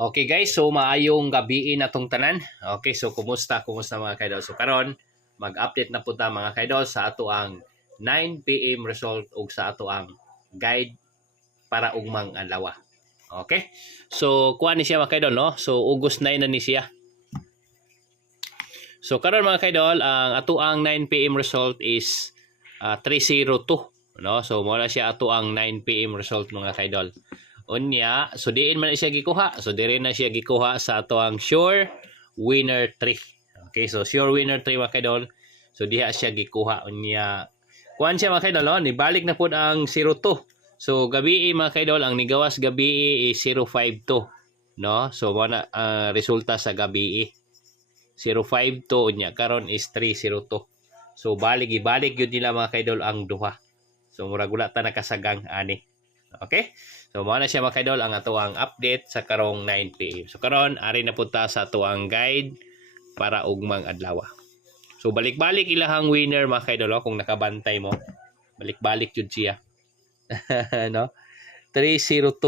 Okay guys, so maayong gabi na tong tanan. Okay, so kumusta mga kaidol? So karon mag-update na po ta mga kaidol sa ato ang 9 PM result ug sa ato ang guide para ugmang adlaw. Okay? So kuha ni siya mga kaidol no. So August 9 na ni siya. So karon mga kaidol, ang ato ang 9 PM result is 302 no. So mo na siya ato ang 9 PM result mga kaidol. Unya, so diin man siya gikuha. So dire na siya gikuha sa ato ang sure winner 3. Okay, so sure winner 3 mga kaidol. So diha siya gikuha. Unya, kuan siya mga kaidol, no? Nibalik na pud ang 02. So gabi mga kaidol, ang nigawas gabi is 052, no? So mo na resulta sa gabi 052 unya karon is 302. So ibalik yun nila mga kaidol ang duha. So murag wala ta nakasagang ani. Okay? So mo na siya mga kaidol ang ato ang update sa karong 9 PM. So karon ari na punta sa ato ang guide para ugmang adlaw. So balik-balik ilahang winner mga kaidol kung nakabantay mo. Balik-balik jud siya. No? 302.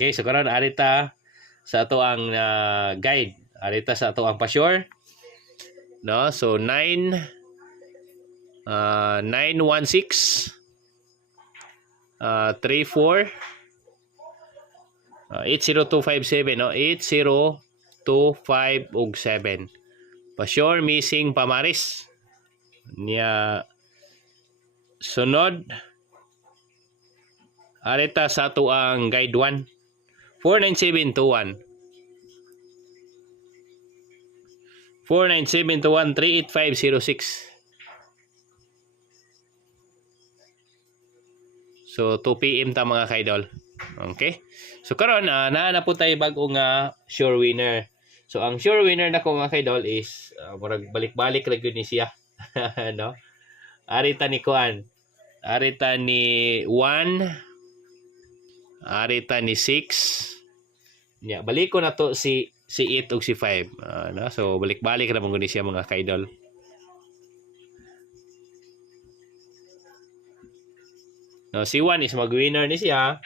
Okay, so karon ari ta sa ato ang guide. Ari ta sa ato ang pa-sure. No? So 916 34 80257 no 8025 ug 7 pa sure missing pamaris niya sunod arita sa ato ang guide 1 49721 49721 38506. So 2 PM ta mga kaidol. Okay? So karon naa na po tayo bag-ong sure winner. So ang sure winner na ko mga kaidol is murag balik-balik ra gyud ni siya. No? Arita ni kuan. Arita ni 1. Arita ni 6. Nya balik ko na to si 8 ug si 5. No? So balik-balik ra mo ni siya mga kaidol. No, si 1 is mag-winner ni siya.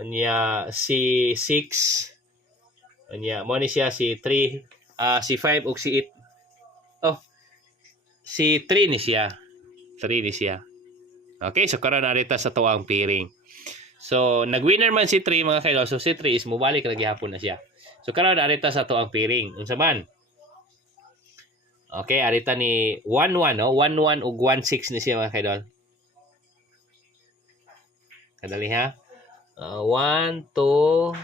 Anya si 6. Anya mo ni siya si 3, si 5 ug si 8. Oh. Si 3 ni siya. 3 ni siya. Okay, so karon arita sa tuwang piring. So nag-winner man si 3 mga kaidol. So si 3 is mobalik ra gihapon na siya. So karon arita sa tuwang piring. Unsa man? Okay, arita ni 11 no, 11 ug 16 ni siya mga kaidol. Kadali ha. 1, 2,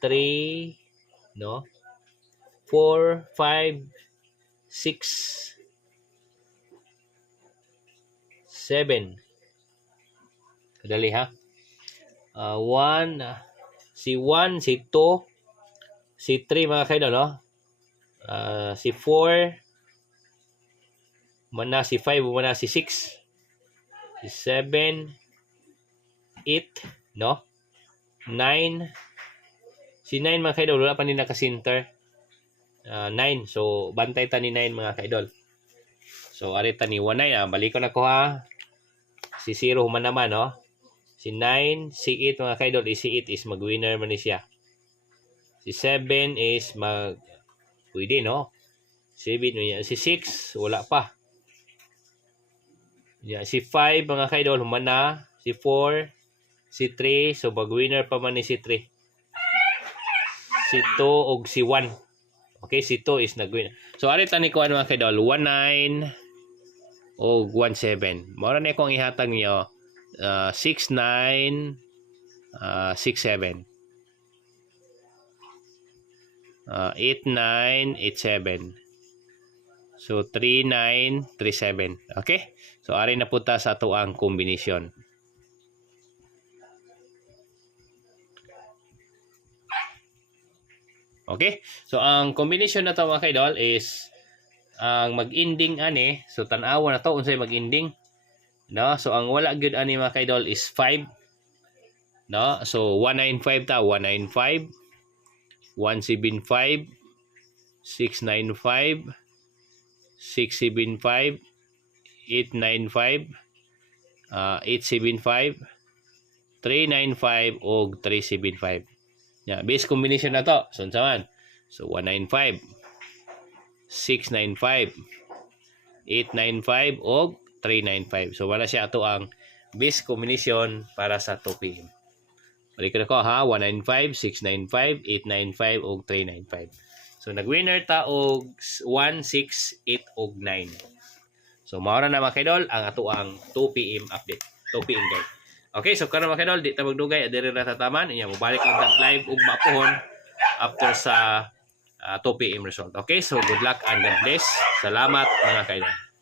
3, no? 4, 5, 6, 7. Kadali ha. 1, si 1, si 2, si 3 mga kaidol, no? Si 4, mana si 5, mana si 6, si 7, 8, no? 9. Si 9 mga kaidol, wala pa ni naka-center. 9. So, bantay ta ni 9 mga kaidol. So, arita ni 19. Balik ko na ko ha. Si 0 man naman, no? Si 9, si 8 mga kaidol. Si 8 is mag-winner man ni siya. Si 7 is pwede, no? 7, si 6, wala pa. Si 5 mga kaidol, humana. Si 4, si 3, so mag-winner pa man ni si 3. Si 2 og si 1. Okay, si 2 is nag-winner. So arita ni ko mga kaidol, 19 og 17. Mora ni akong ihatag niyo 69 67. 8987. So 3937. Okay? So ari na punta sa ato ang kombinasyon. Okay? So, ang combination na to mga kaidol is ang mag-ending ani. So, tanawa na to unsay mag-ending. No? So, ang wala gyud ani mga kaidol is 5. No? So, 195 ta. 195. 175. 695. 675. 895. 875. 395 o 375. Yeah, base combination na to. So, unsa man? So, 195, 695, 895, o 395. So, wala siya ato ang base combination para sa 2 PM. Balik na ko ha, 195, 695, 895, o 395. So, nag-winner ta og 1, 6, 8, og 9. So, maura na mga kaidol ang ato ang 2 PM update. 2 PM guide. Okay, so karon mga kaidol, di ta magdugay, adiri na tataman. Inya, mabalik lang tag live ug mapuhon after sa 2 PM result. Okay, so good luck and God bless. Salamat mga kaidol.